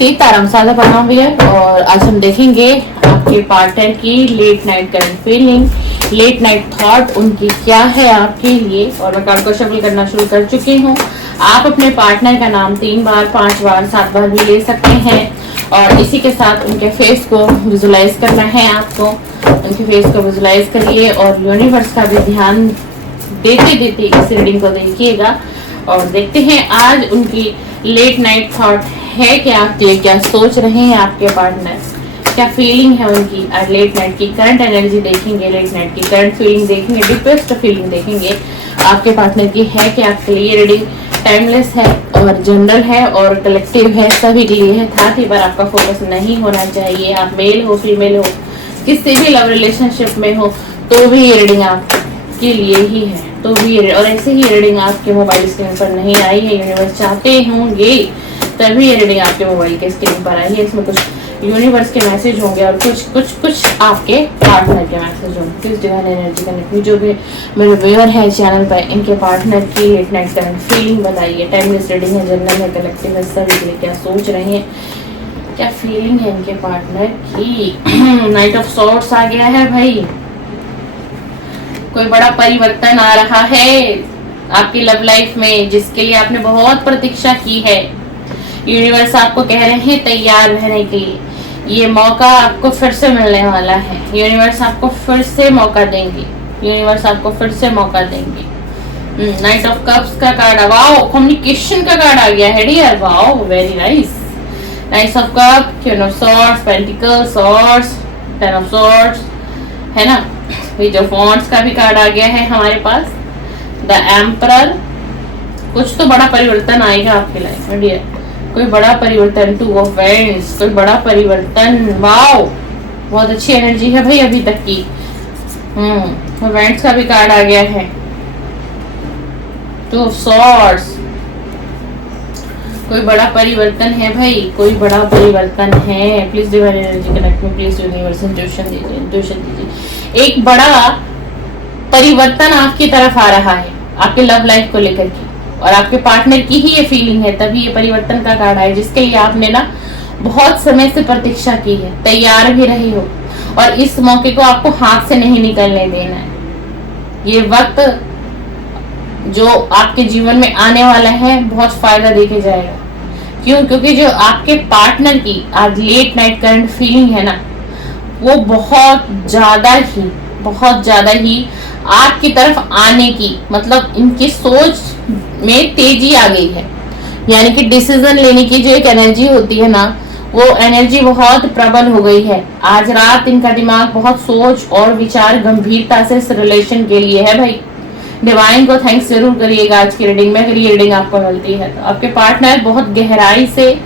सीताराम, सादा प्रणाम भैया। और आज हम देखेंगे आपके पार्टनर की late night current feeling, late night thought उनकी क्या है आपके लिए। और मैं कार्ड को शफल करना शुरू कर चुकी हूँ। आप अपने पार्टनर का नाम 3 बार, 5 बार, 7 बार भी ले सकते हैं। और इसी के साथ उनके फेस को विजुलाइज करना है आपको। उनके फेस को विजुलाइज करिए और यूनिवर्स का भी ध्यान देते देते इस रीडिंग को देखिएगा। और देखते हैं आज उनकी लेट नाइट थॉट है क्या आपके लिए, क्या सोच रहे हैं आपके पार्टनर, क्या फीलिंग है उनकी। आज लेट नाइट की करंट एनर्जी देखेंगे, लेट नाइट की करंट फीलिंग देखेंगे, डीपेस्ट फीलिंग देखेंगे आपके पार्टनर की है कि आपके लिए। रीडिंग टाइमलेस है और जनरल है और कलेक्टिव है, सभी के लिए है। साथ ही पर आपका फोकस नहीं होना चाहिए। आप मेल हो, फीमेल हो, किसी भी लव रिलेशनशिप में हो तो भी ये रीडिंग आपके लिए ही है। तो भी और ऐसे ही रीडिंग आपके मोबाइल स्क्रीन पर नहीं आई है, यूनिवर्स चाहते होंगे तभी ये रीडिंग आपके मोबाइल के स्क्रीन पर आई है। इसमें कुछ यूनिवर्स के मैसेज होंगे और कुछ आपके पार्टनर के मैसेज होंगे। किस डिवाइन एनर्जी कनेक्ट, जो भी मेरे व्यूअर है चैनल पर, इनके पार्टनर की लेट नाइट करंट फीलिंग बताइए। टाइमलेस रीडिंग है, जनरल है, कलेक्टिव है, सभी के लिए क्या सोच रहे हैं, क्या फीलिंग है इनके पार्टनर की। नाइट ऑफ सॉर्ड्स आ गया है भाई। कोई बड़ा परिवर्तन आ रहा है आपकी लव लाइफ में जिसके लिए आपने बहुत प्रतीक्षा की है। यूनिवर्स आपको कह रहे हैं तैयार रहने के लिए। ये मौका आपको फिर से मिलने वाला है। यूनिवर्स आपको फिर से मौका देंगे। यूनिवर्स आपको फिर से मौका देंगे। नाइट ऑफ कप्स का कार्ड, वाओ, कम्युनिकेशन का कार्ड आ गया है dear, wow, very nice. Knight of cup, queen of swords, pentacles, swords, ten of swords, है ना। ये जो फॉन्ट्स का भी कार्ड आ गया है हमारे पास, द एम्परर। कुछ तो बड़ा परिवर्तन आएगा आपकी लाइफ में डियर, कोई बड़ा परिवर्तन। 2 ऑफ वेंड्स, कोई बड़ा परिवर्तन। वाओ, बहुत अच्छी एनर्जी है भाई अभी तक की। वेंड्स का भी कार्ड आ गया है, 2 ऑफ सॉर्ड्स। कोई बड़ा परिवर्तन है भाई, कोई बड़ा परिवर्तन है। प्लीज डिवाइन एनर्जी कनेक्ट में, प्लीज यूनिवर्स इंट्यूशन दीजिए, इंट्यूशन दीजिए। एक बड़ा परिवर्तन आपकी तरफ आ रहा है आपके लव लाइफ को लेकर के, और आपके पार्टनर की ही ये फीलिंग है, तभी ये परिवर्तन का कार्ड है जिसके लिए आपने ना बहुत समय से प्रतीक्षा की है, तैयार भी रही हो। और इस मौके को आपको हाथ से नहीं निकलने देना है। ये वक्त जो आपके जीवन में आने वाला है बहुत फायदा देके जाएगा। क्यों? क्योंकि जो आपके पार्टनर की आज लेट नाइट करंट फीलिंग है ना, वो बहुत ज्यादा ही आपकी तरफ आने की, मतलब इनकी सोच में तेजी आ गई है। यानी कि डिसीजन लेने की जो एक एनर्जी होती है ना, वो एनर्जी बहुत प्रबल हो गई है। आज रात इनका दिमाग बहुत सोच और विचार गंभीरता से इस रिलेशन के लिए है भाई। डिवाइन को थैंक्स जरूर करिएगा आज की रीडिंग में, अगर ये रीडिंग आपको मिलती है तो। आपके पार्टनर बहुत गहराई से,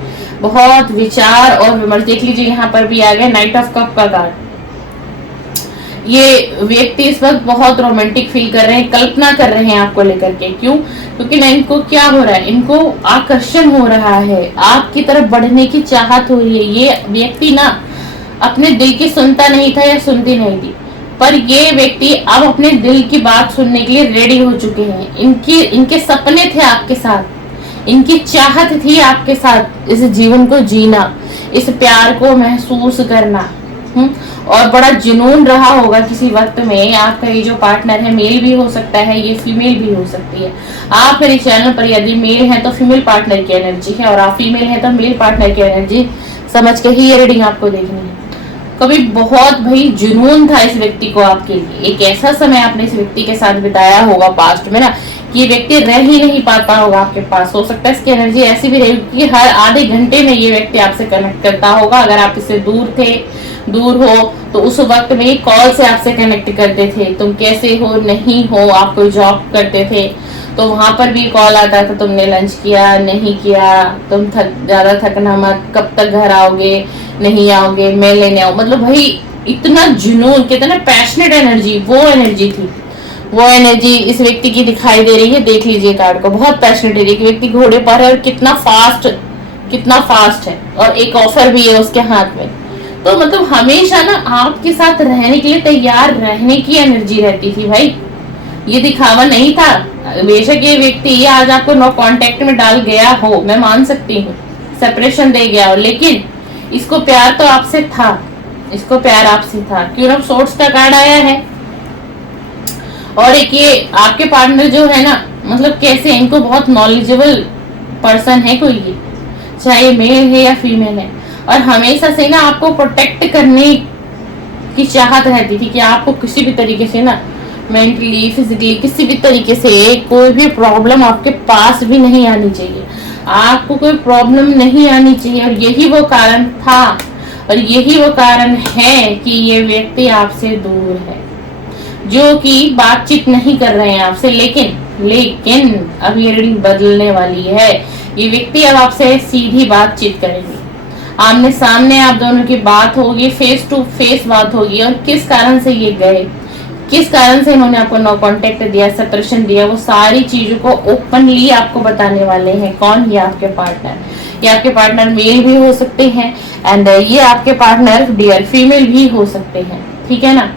बहुत विचार और विमर्श, देख लीजिए यहाँ पर भी आ गया नाइट ऑफ कप का कार्ड। ये व्यक्ति इस वक्त बहुत रोमांटिक फील कर रहे हैं, कल्पना कर रहे हैं आपको लेकर के। क्यों? क्योंकि ना इनको क्या हो रहा है, इनको आकर्षण हो रहा है, आपकी तरफ बढ़ने की चाहत हो रही है। ये व्यक्ति ना अपने दिल की सुनता नहीं था या सुनती नहीं थी, पर ये व्यक्ति अब अपने दिल की बात सुनने के लिए रेडी हो चुके हैं। इनके सपने थे आपके साथ, इनकी चाहत थी आपके साथ इस जीवन को जीना, इस प्यार को महसूस करना। और बड़ा जुनून रहा होगा किसी वक्त में। आपका ये जो पार्टनर है, मेल भी हो सकता है, ये फीमेल भी हो सकती है। आप मेरे चैनल पर यदि मेल है तो फीमेल पार्टनर की एनर्जी है, और आप फीमेल है तो मेल पार्टनर की एनर्जी समझ के ही ये रीडिंग आपको देखनी है। कभी बहुत भाई जुनून था इस व्यक्ति को आपके लिए। एक ऐसा समय आपने इस व्यक्ति के साथ बिताया होगा पास्ट में ना, कि ये व्यक्ति रह ही नहीं पाता होगा आपके पास। हो सकता है इसकी एनर्जी ऐसी भी रहेगी कि हर आधे घंटे में ये व्यक्ति आपसे कनेक्ट करता होगा। अगर आप इससे दूर हो तो उस वक्त में कॉल से आपसे कनेक्ट करते थे। तुम कैसे हो, नहीं हो, आप कोई जॉब करते थे तो वहां पर भी कॉल आता था, तुमने लंच किया, नहीं किया, तुम ज्यादा थकना मत, कब तक घर आओगे, नहीं आओगे, मैं लेने आऊं। मतलब भाई इतना जुनून, कितना पैशनेट एनर्जी, वो एनर्जी थी। वो एनर्जी इस व्यक्ति की दिखाई दे रही है। देख लीजिए कार्ड को, बहुत पैशनेट है। एक व्यक्ति घोड़े पर है और कितना फास्ट है, और एक ऑफर भी है उसके हाथ में। तो मतलब हमेशा ना आपके साथ रहने के लिए तैयार रहने की एनर्जी रहती थी भाई। ये दिखावा नहीं था। बेशक ये व्यक्ति आज आपको नो कांटेक्ट में डाल गया हो, मैं मान सकती हूँ, सेपरेशन दे गया हो, लेकिन इसको प्यार तो आपसे था, इसको प्यार आपसे था। क्वीन ऑफ सोर्ड्स का कार्ड आया है। और एक ये आपके पार्टनर जो है ना, मतलब कैसे, इनको बहुत नॉलेजेबल पर्सन है कोई, ये चाहे मेल है या फीमेल है, और हमेशा से ना आपको प्रोटेक्ट करने की चाहत रहती थी कि आपको किसी भी तरीके से ना मेंटली फिजिकली किसी भी तरीके से कोई भी प्रॉब्लम आपके पास भी नहीं आनी चाहिए, आपको कोई प्रॉब्लम नहीं आनी चाहिए। और यही वो कारण था और यही वो कारण है कि ये व्यक्ति आपसे दूर है, जो कि बातचीत नहीं कर रहे हैं आपसे। लेकिन अब ये रीडिंग बदलने वाली है। ये व्यक्ति अब आपसे सीधी बातचीत करेंगे, आमने सामने आप दोनों की बात होगी, फेस टू फेस बात होगी। और किस कारण से ये गए, किस कारण से इन्होंने आपको नो कांटेक्ट दिया, सेपरेशन दिया, वो सारी चीजों को ओपनली आपको बताने वाले हैं। कौन? ये आपके पार्टनर। ये आपके पार्टनर मेल भी हो सकते हैं एंड ये आपके पार्टनर डियर फीमेल भी हो सकते हैं, ठीक है ना।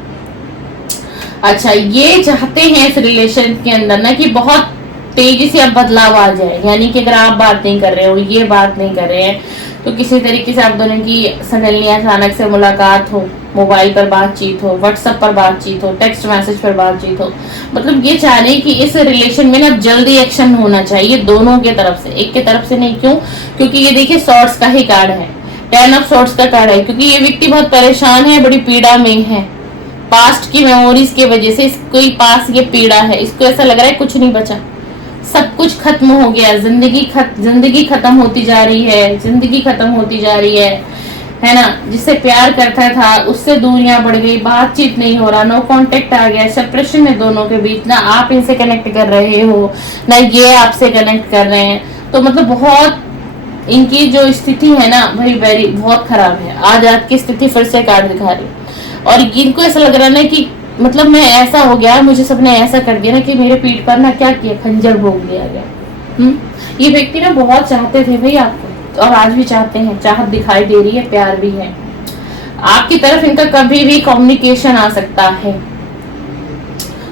अच्छा, ये चाहते हैं इस रिलेशन के अंदर ना कि बहुत तेजी से अब बदलाव आ जाए, यानी कि अगर आप बात नहीं कर रहे हो, ये बात नहीं कर रहे हैं, तो किसी तरीके से आप दोनों की सडनली अचानक से मुलाकात हो, मोबाइल पर बातचीत हो, व्हाट्सएप पर बातचीत हो, टेक्स्ट मैसेज पर बातचीत हो। मतलब ये चाह रहे हैं कि इस रिलेशन में ना जल्दी एक्शन होना चाहिए दोनों के तरफ से, एक के तरफ से नहीं। क्यों? क्योंकि ये देखिए सॉर्ड्स का ही कार्ड है, 10 ऑफ सॉर्ड्स का कार्ड है। क्योंकि ये व्यक्ति बहुत परेशान है, बड़ी पीड़ा में है, पास्ट की मेमोरीज की वजह से इसके पास ये पीड़ा है। इसको ऐसा लग रहा है कुछ नहीं बचा, सब कुछ खत्म हो गया, जिंदगी खत्म होती जा रही है, जिंदगी खत्म होती जा रही है ना। जिससे प्यार करता था उससे दूरियां बढ़ गई, बातचीत नहीं हो रहा, नो कांटेक्ट आ गया, सेपरेशन है दोनों के बीच, ना आप इनसे कनेक्ट कर रहे हो ना ये आपसे कनेक्ट कर रहे हैं। तो मतलब बहुत इनकी जो स्थिति है ना वेरी बहुत खराब है। आज आपकी स्थिति फिर से कार्ड दिखा रही, और इनको ऐसा लग रहा है कि मतलब मैं ऐसा हो गया, मुझे सबने ऐसा कर दिया ना कि मेरे पीठ पर ना क्या किया, खंजर भोग दिया गया। ये व्यक्ति ना बहुत चाहते थे भाई आपको, और आज भी चाहते हैं, चाहत दिखाई दे रही है, प्यार भी है आपकी तरफ। इनका कभी भी कम्युनिकेशन आ सकता है,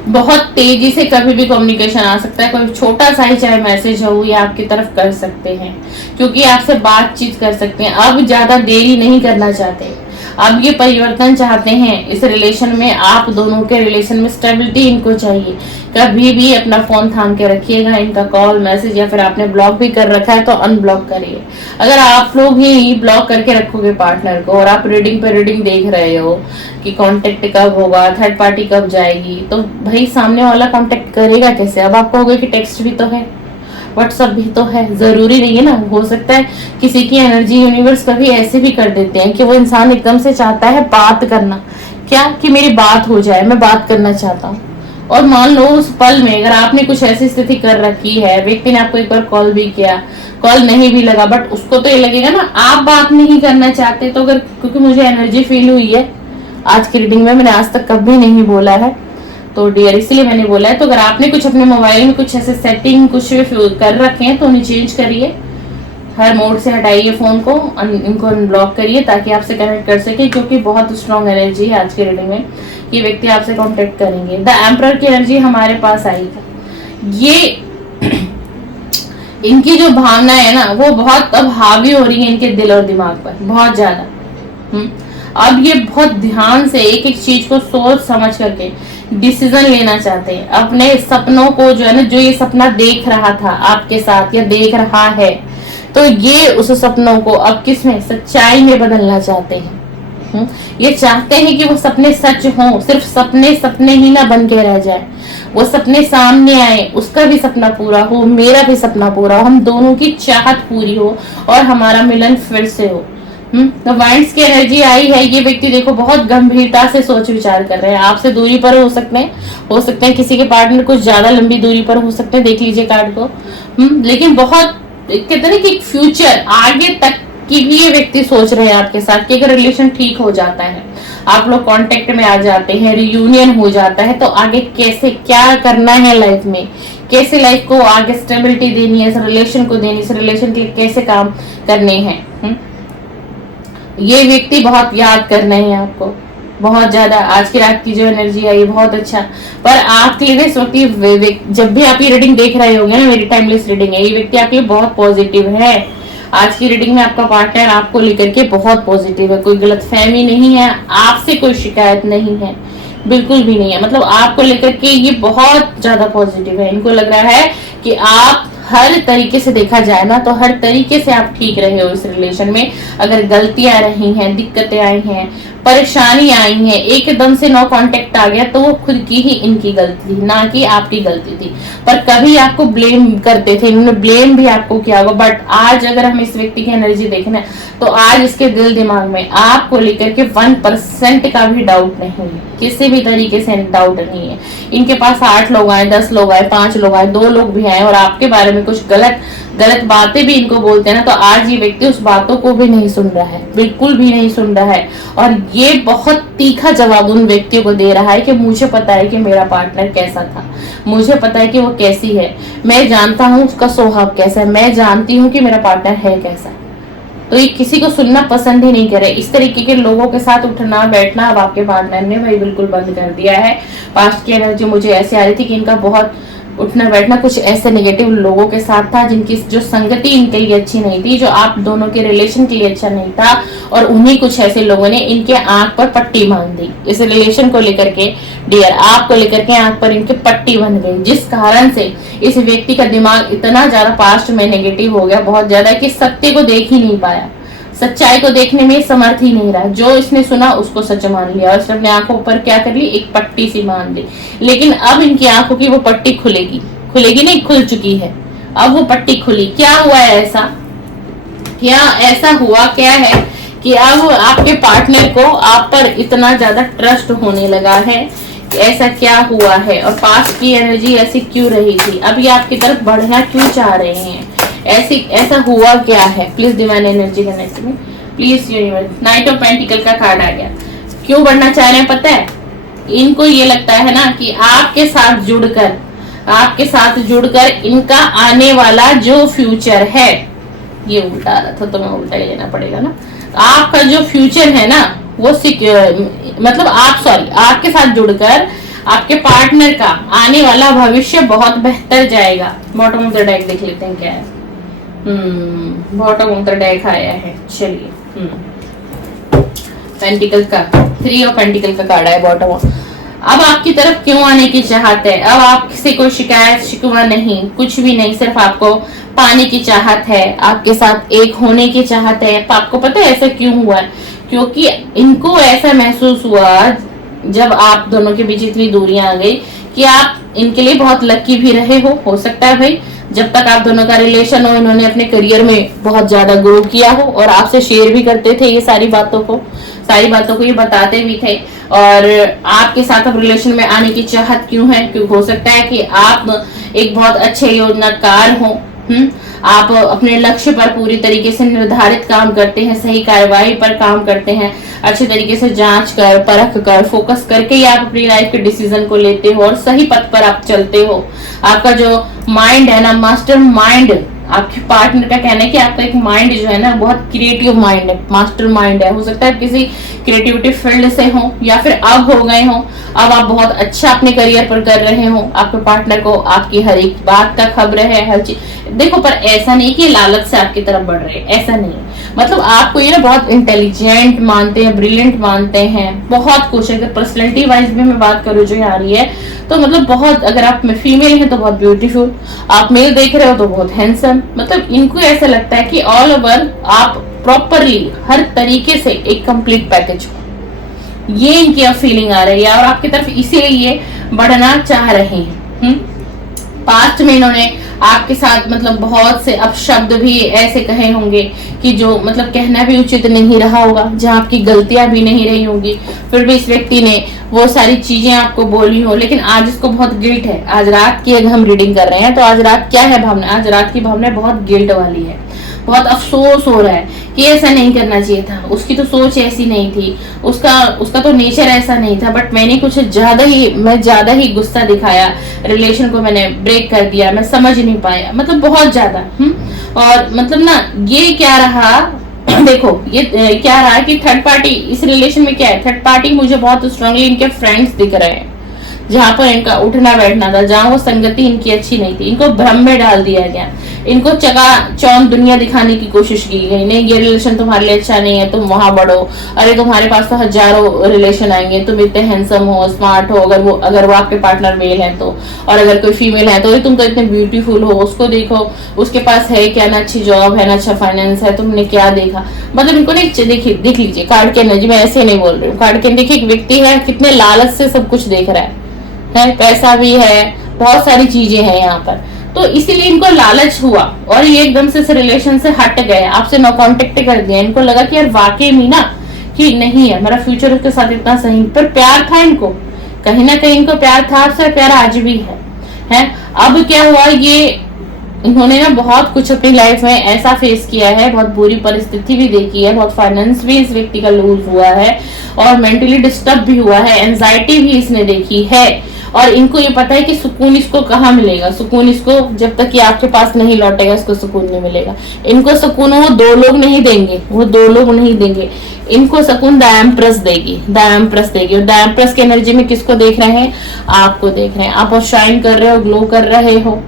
बहुत तेजी से कभी भी कम्युनिकेशन आ सकता है। कोई छोटा सा ही चाहे मैसेज हो, ये आपकी तरफ कर सकते हैं, क्योंकि आपसे बातचीत कर सकते हैं। अब ज्यादा देरी नहीं करना चाहते, अब ये परिवर्तन चाहते हैं इस रिलेशन में। आप दोनों के रिलेशन में स्टेबिलिटी इनको चाहिए। कभी भी अपना फोन थाम के रखिएगा, इनका कॉल मैसेज या फिर आपने ब्लॉक भी कर रखा है तो अनब्लॉक करिए। अगर आप लोग ही ब्लॉक करके रखोगे पार्टनर को, और आप रीडिंग पे रीडिंग देख रहे हो कि कांटेक्ट कब होगा, थर्ड पार्टी कब जाएगी, तो भाई सामने वाला कांटेक्ट करेगा कैसे? अब आप कहोगे कि टेक्स्ट भी तो है, व्हाट्सएप भी तो है, जरूरी नहीं है ना। हो सकता है किसी की एनर्जी यूनिवर्स कभी ऐसे भी कर देते हैं कि वो इंसान एकदम से चाहता है बात करना, क्या कि मेरी बात हो जाए, मैं बात करना चाहता हूँ। और मान लो उस पल में अगर आपने कुछ ऐसी स्थिति कर रखी है, व्यक्ति ने आपको एक बार कॉल भी किया, कॉल नहीं भी लगा, बट उसको तो ये लगेगा ना आप बात नहीं करना चाहते। तो अगर, क्योंकि मुझे एनर्जी फील हुई है आज की रीडिंग में, मैंने आज तक कभी नहीं बोला है तो डियर इसलिए मैंने बोला है। तो अगर आपने कुछ अपने मोबाइल में कुछ ऐसे सेटिंग कुछ कर रखे हैं तो उन्हें चेंज करिए, हर मोड से हटाइए फोन को, इनको अनब्लॉक करिए ताकि आपसे कनेक्ट कर सके, क्योंकि बहुत स्ट्रॉन्ग एनर्जी है आज के रीडिंग में। ये व्यक्ति आपसे कांटेक्ट करेंगे। द एम्परर की एनर्जी हमारे पास आई है। ये इनकी जो भावना है ना वो बहुत अब हावी हो रही है इनके दिल और दिमाग पर, बहुत ज्यादा। अब ये बहुत ध्यान से एक एक चीज को सोच समझ करके डिसीजन लेना चाहते हैं। अपने सपनों को जो है ना, जो ये सपना देख रहा था आपके साथ या देख रहा है, तो ये उस सपनों को अब किस में, सच्चाई में बदलना चाहते हैं। ये चाहते हैं कि वो सपने सच हों, सिर्फ सपने सपने ही ना बन के रह जाए, वो सपने सामने आए, उसका भी सपना पूरा हो, मेरा भी सपना पूरा हो, हम दोनों की चाहत पूरी हो और हमारा मिलन फिर से हो। तो वाइंड्स की एनर्जी आई है। ये व्यक्ति देखो बहुत गंभीरता से सोच विचार कर रहे हैं, आपसे दूरी पर हो सकते हैं किसी के पार्टनर कुछ ज्यादा लंबी दूरी पर हो सकते हैं, देख लीजिए कार्ड को। लेकिन बहुत कहते हैं कि फ्यूचर आगे तक की भी ये व्यक्ति सोच रहे हैं आपके साथ कि अगर रिलेशन ठीक हो जाता है, आप लोग कांटेक्ट में आ जाते हैं, रियूनियन हो जाता है, तो आगे कैसे क्या करना है लाइफ में, कैसे लाइफ को आगे स्टेबिलिटी देनी है, इस रिलेशन को देनी, इस रिलेशन के लिए कैसे काम करने हैं। ये व्यक्ति बहुत याद कर रहे हैं आपको, बहुत ज्यादा। आज की रात की जो एनर्जी आई बहुत अच्छा। पर आपके लिए इस वक्त जब भी आप ये रीडिंग देख रहे होंगे ना, मेरी टाइमलेस रीडिंग है, ये व्यक्ति आपके लिए बहुत पॉजिटिव है। आज की रीडिंग में आपका पार्टनर आपको लेकर के बहुत पॉजिटिव है, कोई गलतफहमी नहीं है, आपसे कोई शिकायत नहीं है, बिल्कुल भी नहीं है। मतलब आपको लेकर के ये बहुत ज्यादा पॉजिटिव है। इनको लग रहा है कि आप हर तरीके से देखा जाए ना तो हर तरीके से आप ठीक रहे हो इस रिलेशन में। अगर गलतियां रही हैं, दिक्कतें आई हैं, परेशानी आई है, एकदम से नो कांटेक्ट आ गया तो वो खुद की ही इनकी गलती थी, ना कि आपकी गलती थी। पर कभी आपको ब्लेम करते थे, इन्होंने ब्लेम भी आपको किया होगा। बट आज अगर हम इस व्यक्ति की एनर्जी देखें तो आज इसके दिल दिमाग में आपको लेकर के 1% का भी डाउट नहीं है, किसी भी तरीके से डाउट नहीं है। इनके पास 8 लोग आए, 10 लोग आए, 5 लोग आए, 2 लोग भी आए और आपके बारे में कुछ गलत बातें भी इनको बोलते हैं ना, तो आज ये व्यक्ति उस बातों को भी नहीं सुन रहा है, बिल्कुल भी नहीं सुन रहा है। और ये बहुत तीखा जवाब उन व्यक्तियों को दे रहा है कि मुझे पता है कि मेरा पार्टनर कैसा था, मुझे पता है कि वो कैसी है, मैं जानता हूँ उसका स्वभाव कैसा है, मैं जानती हूँ कि मेरा पार्टनर है कैसा। तो ये किसी को सुनना पसंद ही नहीं करे। इस तरीके के लोगों के साथ उठना बैठना अब आपके पार्टनर ने भाई बिल्कुल बंद कर दिया है। पास्ट की एनर्जी मुझे ऐसे आ रही थी कि इनका बहुत उठना बैठना कुछ ऐसे नेगेटिव लोगों के साथ था जिनकी जो संगति इनके लिए अच्छी नहीं थी, जो आप दोनों के रिलेशन के लिए अच्छा नहीं था, और उन्हीं कुछ ऐसे लोगों ने इनके आंख पर पट्टी बांध दी इस रिलेशन को लेकर के। डियर, आपको लेकर के आंख पर इनके पट्टी बन गई, जिस कारण से इस व्यक्ति का दिमाग इतना ज्यादा पास्ट में नेगेटिव हो गया, बहुत ज्यादा, कि सत्य को देख ही नहीं पाया, सच्चाई को देखने में समर्थ ही नहीं रहा। जो इसने सुना उसको सच मान लिया और उसने अपने आंखों पर क्या कर ली, एक पट्टी सी बांध दी। लेकिन अब इनकी आंखों की वो पट्टी खुलेगी, खुलेगी नहीं, खुल चुकी है, अब वो पट्टी खुली। क्या हुआ है ऐसा, क्या ऐसा हुआ क्या है कि अब आपके पार्टनर को आप पर इतना ज्यादा ट्रस्ट होने लगा है, ऐसा क्या हुआ है? और पास्ट की एनर्जी ऐसी क्यों रही थी, अब ये आपकी तरफ बढ़ना क्यों चाह रहे हैं, ऐसा हुआ क्या है? प्लीज डिवाइन एनर्जी कनेक्ट में, please universe. Night of pentacle का कार्ड आ गया। क्यों बढ़ना चाह रहे हैं पता है? इनको ये लगता है ना कि आपके साथ जुड़कर इनका आने वाला जो फ्यूचर है, ये उल्टा आ रहा था तो मैं उल्टा ही लेना पड़ेगा ना, आपका जो फ्यूचर है ना वो मतलब आपके साथ जुड़कर आपके पार्टनर का आने वाला भविष्य बहुत बेहतर जाएगा। बॉटम ऑफ द डेक देख लेते हैं क्या है। बॉटम ऑफ द डेक आया है, चलिए पेंटिकल का 3 ऑफ पेंटिकल का कार्ड है बॉटम ऑफ। अब आपकी तरफ क्यों आने की चाहत है? अब आपसे कोई शिकायत शिकवा नहीं, कुछ भी नहीं, सिर्फ आपको पाने की चाहत है, आपके साथ एक होने की चाहत है। आपको पता है ऐसा क्यों हुआ है? क्योंकि इनको ऐसा महसूस हुआ जब आप दोनों के बीच इतनी दूरियां आ गई कि आप इनके लिए बहुत लकी भी रहे हो सकता है भाई। जब तक आप दोनों का रिलेशन हो, इन्होंने अपने करियर में बहुत ज्यादा ग्रो किया हो और आपसे शेयर भी करते थे ये सारी बातों को ये बताते भी थे। और आपके साथ अब रिलेशन में आने की चाहत क्यों है? क्योंकि हो सकता है कि आप एक बहुत अच्छे योजनाकार हो, आप अपने लक्ष्य पर पूरी तरीके से निर्धारित काम करते हैं, सही कार्यवाही पर काम करते हैं, अच्छे तरीके से जांच कर, परख कर, फोकस करके ही आप अपनी लाइफ के डिसीजन को लेते हो और सही पथ पर आप चलते हो। आपका जो माइंड है ना, मास्टर माइंड, आपके पार्टनर का कहना है कि आपका एक माइंड जो है ना बहुत क्रिएटिव माइंड है, मास्टर माइंड है। हो सकता है किसी क्रिएटिविटी फील्ड से हो या फिर अब हो गए हो, अब आप बहुत अच्छा अपने करियर पर कर रहे हो। आपके पार्टनर को आपकी हर एक बात का खबर है, हर चीज देखो। पर ऐसा नहीं कि लालच से आपकी तरफ बढ़ रहे, ऐसा नहीं। मतलब आपको ये ना बहुत इंटेलिजेंट मानते हैं, ब्रिलियंट मानते हैं, बहुत कुछ। अगर पर्सनैलिटी वाइज भी मैं बात करूँ जो यहाँ आ रही है तो मतलब बहुत, अगर आप फीमेल हैं तो बहुत ब्यूटीफुल, आप मेल देख रहे हो तो बहुत हैंडसम। मतलब इनको ऐसा लगता है कि ऑल ओवर आप प्रॉपरली हर तरीके से एक कंप्लीट पैकेज हो, ये इनकी अब फीलिंग आ रही है और आपकी तरफ इसीलिए बढ़ना चाह रहे हैं। पास्ट में इन्होंने आपके साथ मतलब बहुत से अपशब्द भी ऐसे कहे होंगे कि जो मतलब कहना भी उचित नहीं रहा होगा, जहां आपकी गलतियां भी नहीं रही होंगी, फिर भी इस व्यक्ति ने वो सारी चीजें आपको बोली हो। लेकिन आज इसको बहुत गिल्ट है। आज रात की अगर हम रीडिंग कर रहे हैं तो आज रात क्या है भावना? आज रात की भावना बहुत गिल्ट वाली है, बहुत अफसोस हो रहा है कि ऐसा नहीं करना चाहिए था, उसकी तो सोच ऐसी नहीं थी, उसका तो नेचर ऐसा नहीं था, बट मैंने कुछ ज्यादा ही गुस्सा दिखाया, रिलेशन को मैंने ब्रेक कर दिया, मैं समझ नहीं पाया, मतलब बहुत ज्यादा। और मतलब ना ये क्या रहा देखो, ये क्या रहा कि थर्ड पार्टी इस रिलेशन में क्या है? थर्ड पार्टी मुझे बहुत स्ट्रांगली इनके फ्रेंड्स दिख रहे हैं, जहां पर इनका उठना बैठना था, जहां वो संगति इनकी अच्छी नहीं थी, इनको भ्रम में डाल दिया गया इनको चकाचौंध दुनिया दिखाने की कोशिश की गई, नहीं ये रिलेशन तुम्हारे लिए अच्छा नहीं है, तुम वहां बढ़ो, अरे तुम्हारे पास तो हजारों रिलेशन आएंगे, तुम इतने हैंडसम हो, स्मार्ट हो, अगर वो आपके पार्टनर मेल है तो, और अगर कोई फीमेल है तो तुम तो इतने ब्यूटीफुल हो, उसको देखो उसके पास है क्या, ना अच्छी जॉब है ना अच्छा फाइनेंस है, तुमने क्या देखा। मतलब इनको नहीं देखिए, देख लीजिए कार्ड के एनर्जी में, ऐसे नहीं बोल रही हूँ, कार्ड के देखिए एक व्यक्ति है कितने लालच से सब कुछ देख रहा है, पैसा भी है, बहुत सारी चीजें हैं यहाँ पर, तो इसीलिए इनको लालच हुआ और ये एकदम से इस रिलेशन से हट गए, आपसे नो कांटेक्ट कर दिया। इनको लगा कि यार वाकई में ना कि नहीं है मेरा फ्यूचर उसके साथ इतना सही, पर प्यार था इनको, कहीं ना कहीं इनको प्यार था, आपसे प्यार आज भी है। अब क्या हुआ, ये इन्होंने ना बहुत कुछ अपनी लाइफ में ऐसा फेस किया है, बहुत बुरी परिस्थिति भी देखी है, बहुत फाइनेंस भी इस व्यक्ति का लूज हुआ है और मेंटली डिस्टर्ब भी हुआ है, एंजाइटी भी इसने देखी है, और इनको ये पता है कि सुकून इसको कहाँ मिलेगा, सुकून इसको जब तक कि आपके पास नहीं लौटेगा इसको सुकून नहीं मिलेगा। इनको सुकून वो दो लोग नहीं देंगे, इनको सुकून द एम्प्रेस देगी, द एम्प्रेस देगी। और द एम्प्रेस की एनर्जी में किसको देख रहे हैं, आपको देख रहे हैं, आप शाइन कर रहे हो, ग्लो कर रहे हो,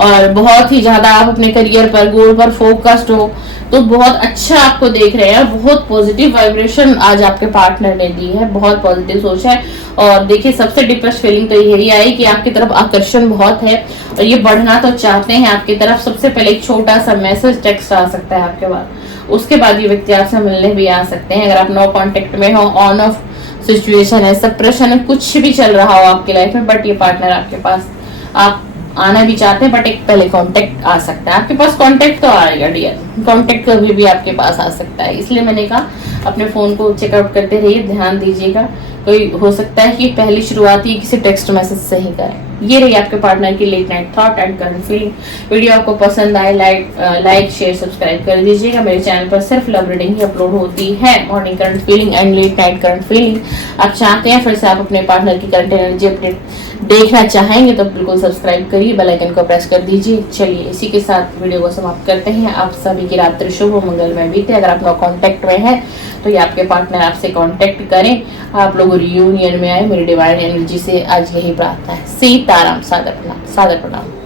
और बहुत ही ज्यादा आप अपने करियर पर, गोल पर फोकस्ड हो, तो बहुत अच्छा आपको देख रहे हैं, बहुत पॉजिटिव वाइब्रेशन आज आपके पार्टनर ने दी है, बहुत पॉजिटिव सोच है। और देखिए सबसे डिप्रेस फीलिंग तो यही आई कि आपकी तरफ आकर्षण बहुत है और ये बढ़ना तो चाहते हैं आपकी तरफ। सबसे पहले एक छोटा सा मैसेज टेक्स्ट आ सकता है आपके पास, उसके बाद ये व्यक्ति आपसे मिलने भी आ सकते हैं। अगर आप नो कांटेक्ट में हो, ऑन ऑफ सिचुएशन है, सप्रेशन है, कुछ भी चल रहा हो आपकी लाइफ में, बट ये पार्टनर आपके पास आप आना भी चाहते हैं, बट एक पहले कांटेक्ट आ सकता है आपके पास, कांटेक्ट तो आएगा डियर, कांटेक्ट कभी भी आपके पास आ सकता है। इसलिए मैंने कहा अपने फोन को चेकआउट करते रहिए, ध्यान दीजिएगा, कोई हो सकता है कि पहली शुरुआत ही किसी टेक्स्ट मैसेज से ही करें। ये रही आपके पार्टनर की late night thought and current feeling. Video आपको पसंद आए लाइक शेयर सब्सक्राइब कर दीजिएगा। मेरे चैनल पर सिर्फ लव रीडिंग ही अपलोड होती है, morning current feeling and let night current feeling. आप चाहते हैं फिर से आप अपने पार्टनर की करंट एनर्जी अपडेट देखना चाहेंगे तो बिल्कुल सब्सक्राइब करिए, बेल आइकन को प्रेस कर दीजिए। चलिए इसी के साथ वीडियो को समाप्त करते हैं। आप सभी की रात्रि शुभ और मंगलमय बीते। अगर आप लोग कांटेक्ट में हैं तो ये आपके पार्टनर आपसे कांटेक्ट करें, आप लोग रियूनियन में आए। मेरी डिवाइन एनर्जी से आज यही प्रार्थना है। सीताराम, सादर प्रणाम, सादर प्रणाम।